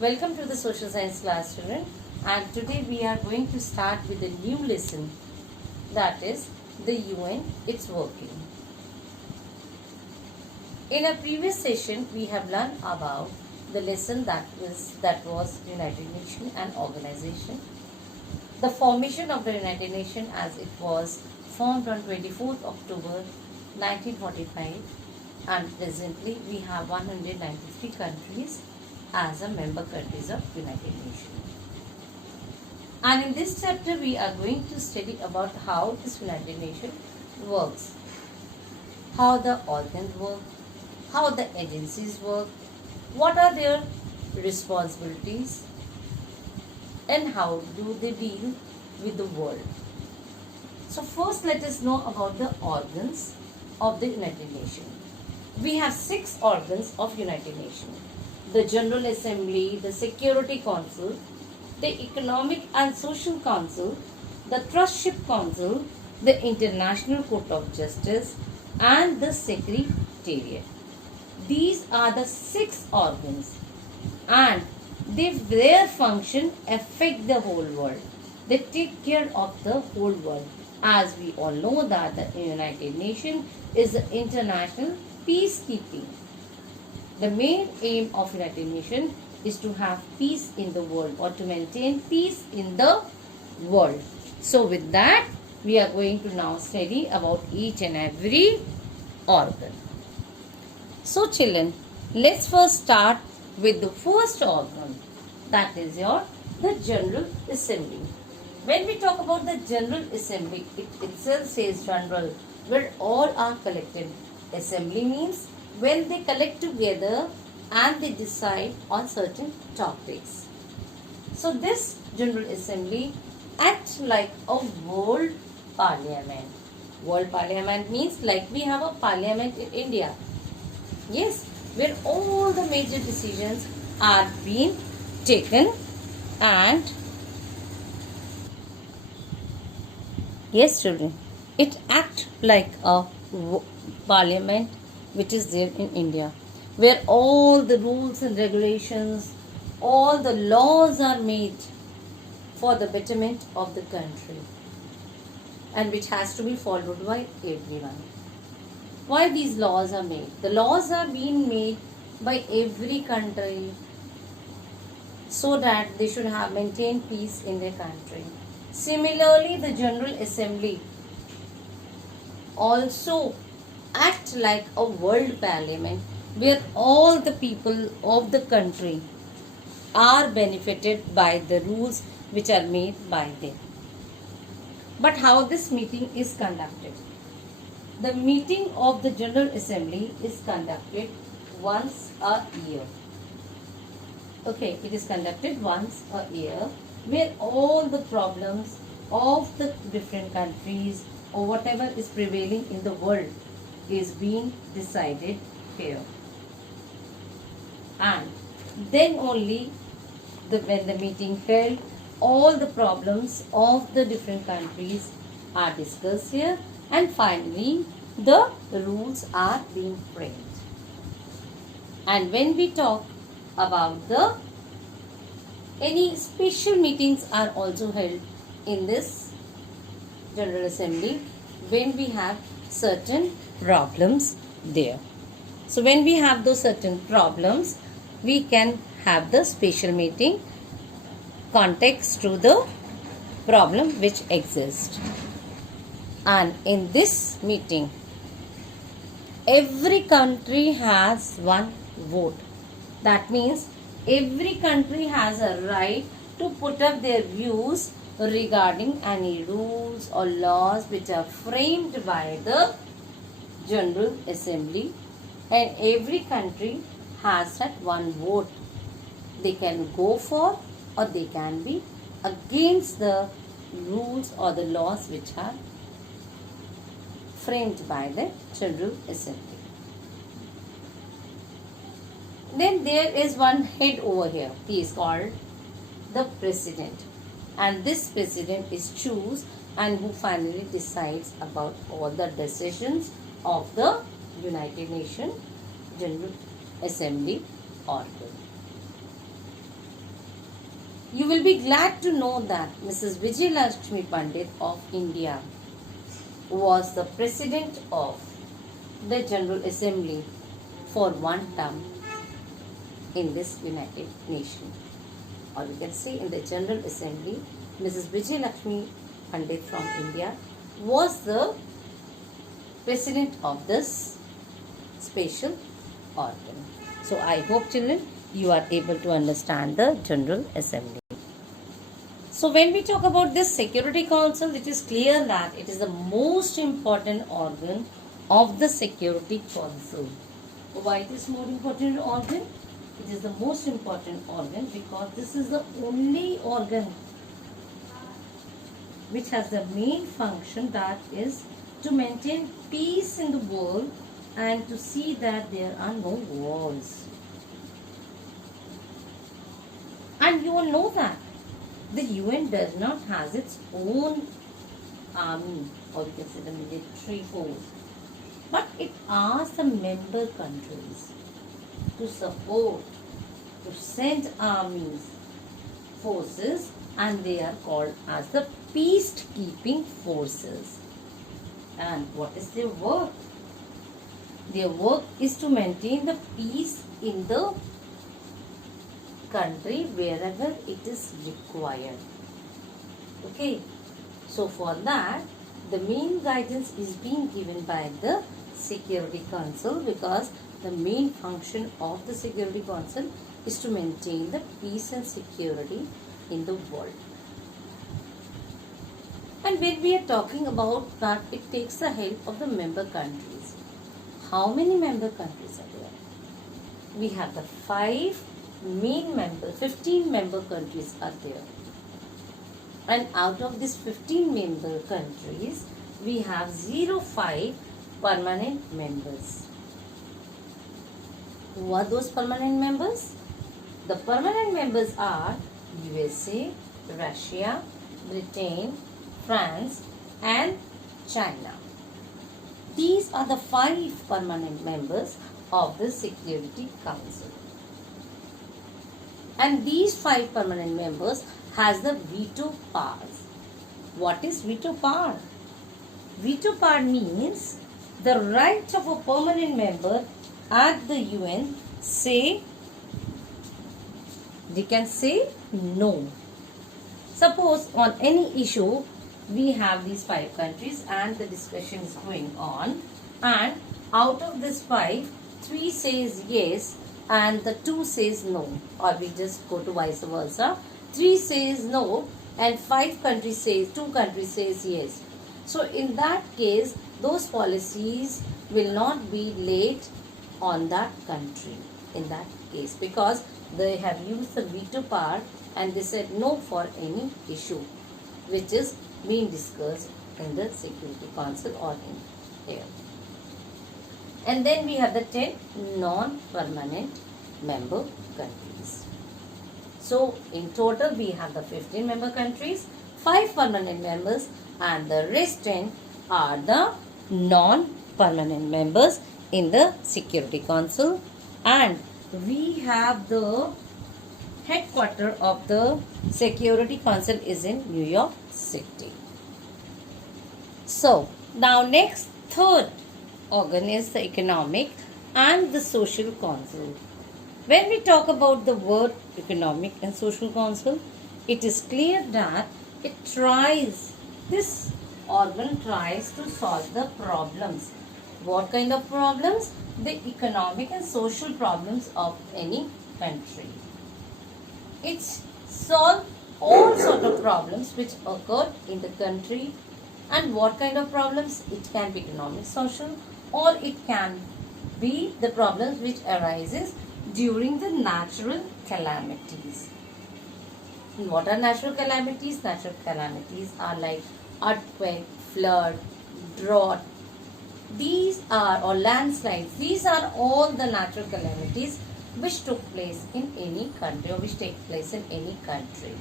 Welcome to the social science class, student. And today we are going to start with a new lesson, that is the UN, it's working. In a previous session, we have learned about the lesson that was United Nations and organization. The formation of the United Nations as it was formed on 24th October 1945, and presently we have 193 countries as a member countries of United Nations. And in this chapter we are going to study about how this United Nations works, how the organs work, how the agencies work, what are their responsibilities, and how do they deal with the world. So first let us know about the organs of the United Nations. We have 6 organs of United Nations: the General Assembly, the Security Council, the Economic and Social Council, the Trustship Council, the International Court of Justice, and the Secretariat. These are the 6 organs, and their function affect the whole world. They take care of the whole world. As we all know that the United Nations is the international peacekeeping. The main aim of United Nations is to have peace in the world, or to maintain peace in the world. So with that, we are going to now study about each and every organ. So children, let's first start with the first organ, that is the General Assembly. When we talk about the General Assembly, it itself says general, where all are collected. Assembly means when they collect together and they decide on certain topics. So this General Assembly acts like a world parliament. World parliament means like we have a parliament in India. Yes, where all the major decisions are being taken, and yes children, it acts like a parliament which is there in India, where all the rules and regulations, all the laws are made for the betterment of the country, and which has to be followed by everyone. Why these laws are made? The laws are being made by every country so that they should have maintained peace in their country. Similarly, the General Assembly also act like a world parliament where all the people of the country are benefited by the rules which are made by them. But how this meeting is conducted? The meeting of the General Assembly is conducted once a year. Okay, it is conducted once a year, where all the problems of the different countries or whatever is prevailing in the world is being decided here. And then only when the meeting held, all the problems of the different countries are discussed here, and finally the rules are being framed. And when we talk about any special meetings are also held in this General Assembly when we have certain problems there. So when we have those certain problems, we can have the special meeting context to the problem which exists. And in this meeting, every country has one vote. That means every country has a right to put up their views regarding any rules or laws which are framed by the General Assembly, and every country has that one vote. They can go for or they can be against the rules or the laws which are framed by the General Assembly. Then there is one head over here. He is called the President, and this President is chosen and who finally decides about all the decisions of the United Nations General Assembly organ. You will be glad to know that Mrs. Vijayalakshmi Pandit of India was the President of the General Assembly for one term in this United Nations. Or you can say in the General Assembly, Mrs. Vijayalakshmi Pandit from India was the President of this special organ. So I hope children you are able to understand the General Assembly. So when we talk about this Security Council, it is clear that it is the most important organ of the Security Council. Why it is more important organ? It is the most important organ because this is the only organ which has the main function, that is to maintain peace in the world and to see that there are no wars. And you all know that the UN does not have its own army, or you can say the military force, but it asks the member countries to support, to send armies, forces, and they are called as the peacekeeping forces. And what is their work? Their work is to maintain the peace in the country wherever it is required. Okay, so for that the main guidance is being given by the Security Council, because the main function of the Security Council is to maintain the peace and security in the world. And when we are talking about that, it takes the help of the member countries. How many member countries are there? We have the 15 member countries are there. And out of these 15 member countries, we have 05 permanent members. Who are those permanent members? The permanent members are USA, Russia, Britain, France and China. These are the 5 permanent members of the Security Council. And these 5 permanent members has the veto powers. What is veto power? Veto power means the right of a permanent member at the UN they can say no. Suppose on any issue we have these 5 countries and the discussion is going on, and out of this 5, 3 says yes and the 2 says no, or we just go to vice versa. 3 says no and 2 countries says yes. So in that case, those policies will not be laid on that country in that case, because they have used the veto power and they said no for any issue which is being discussed in the Security Council or in here. And then we have the 10 non-permanent member countries. So in total we have the 15 member countries, 5 permanent members, and the rest 10 are the non-permanent members in the Security Council. And we have the headquarters of the Security Council is in New York City. So now next, third organ is the Economic and the Social Council. When we talk about the word Economic and Social Council, it is clear that this organ tries to solve the problems. What kind of problems? The economic and social problems of any country. It solves all sort of problems which occur in the country. And what kind of problems? It can be economic, social, or it can be the problems which arises during the natural calamities. And what are natural calamities? Natural calamities are like earthquake, flood, drought. These are, or landslides. These are all the natural calamities which took place in any country, or which take place in any country.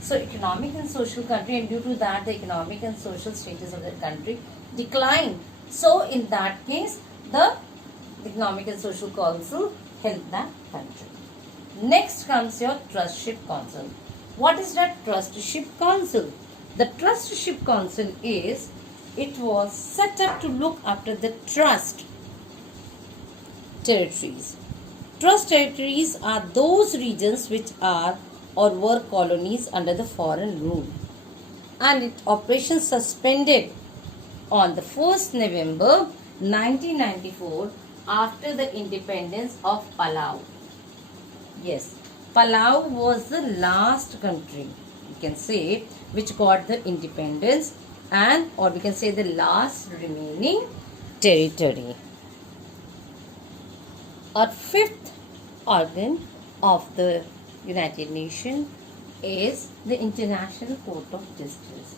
So economic and social country, and due to that the economic and social status of the country decline. So in that case the Economic and Social Council help that country. Next comes your Trustship Council. What is that Trusteeship Council? The Trusteeship Council is, it was set up to look after the trust territories. Trust territories are those regions which are or were colonies under the foreign rule, and its operations suspended on the 1st November 1994 after the independence of Palau. Yes, Palau was the last country, you can say, which got the independence, and or we can say the last remaining territory. Our fifth organ of the United Nations is the International Court of Justice.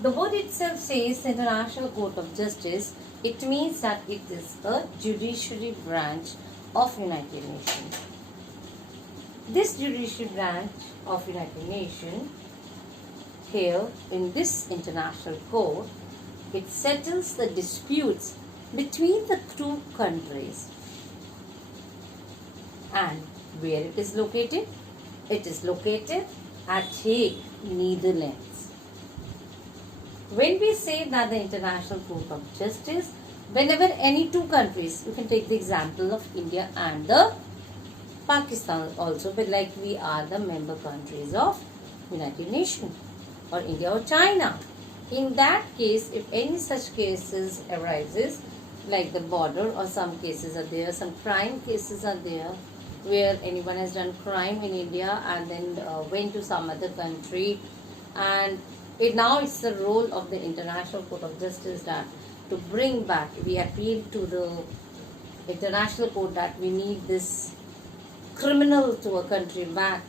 The word itself says International Court of Justice. It means that it is a judiciary branch of United Nations. This judiciary branch of United Nations, here in this international court, it settles the disputes between the two countries. And where it is located? It is located at Hague, Netherlands. When we say that the International Court of Justice, whenever any two countries, you can take the example of India and the Pakistan also, but like we are the member countries of United Nations, or India or China. In that case, if any such cases arises, like the border, or some cases are there, some crime cases are there, where anyone has done crime in India and then went to some other country, and now it's the role of the International Court of Justice that to bring back, we appeal to the International Court that we need this criminal to a country back,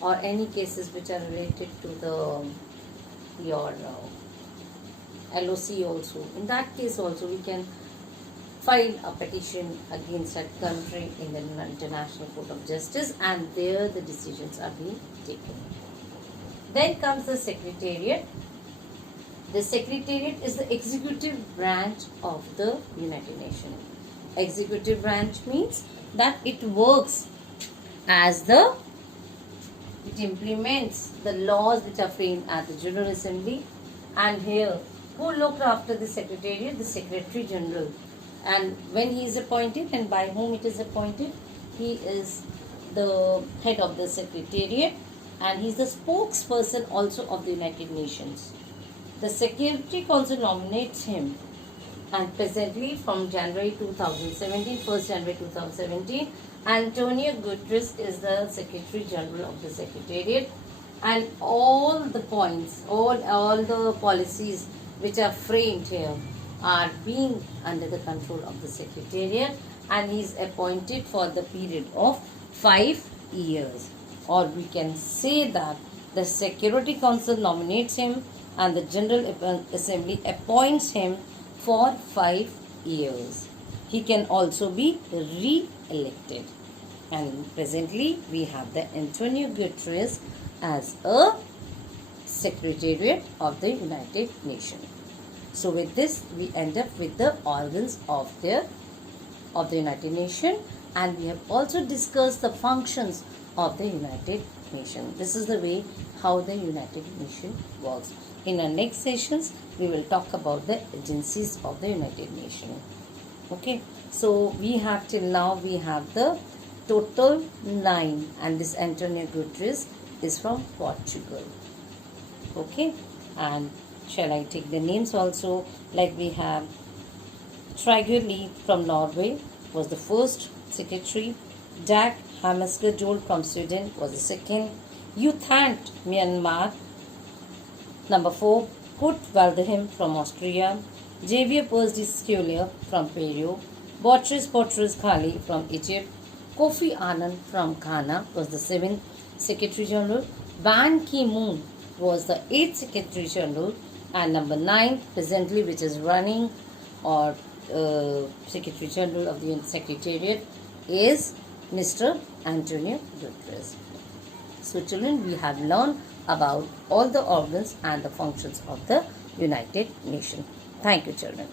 or any cases which are related to the your LOC also. In that case also we can file a petition against that country in the International Court of Justice, and there the decisions are being taken. Then comes the Secretariat. The Secretariat is the executive branch of the United Nations. Executive branch means that it works as it implements the laws which are framed at the General Assembly. And here, who looked after the Secretariat? The Secretary General. And when he is appointed and by whom it is appointed, he is the head of the Secretariat, and he is the spokesperson also of the United Nations. The Security Council nominates him, and presently from January 2017, 1st January 2017, Antonio Guterres is the Secretary General of the Secretariat, and all the points, all the policies which are framed here are being under the control of the Secretariat, and he is appointed for the period of 5 years. Or we can say that the Security Council nominates him and the General Assembly appoints him for 5 years. He can also be re-elected. And presently we have the Antonio Guterres as a Secretariat of the United Nations. So with this we end up with the organs of the United Nations, and we have also discussed the functions of the United Nations. This is the way how the United Nations works. In our next sessions, we will talk about the agencies of the United Nations. Okay, so we have till now, we have the total 9, and this Antonio Guterres is from Portugal. Okay, and shall I take the names also? Like we have Trygve Lie from Norway was the first secretary. Dag Hammarskjöld from Sweden was the second. U Thant, Myanmar. Number 4, Kurt Waldheim from Austria. Javier Pérez from Peru. Boutros Boutros-Ghali from Egypt. Kofi Annan from Ghana was the 7th Secretary General. Ban Ki-moon was the 8th Secretary General. And number 9, presently, which is running, or Secretary General of the Secretariat, is Mr. Antonio Guterres. So children, we have learned about all the organs and the functions of the United Nations. Thank you children.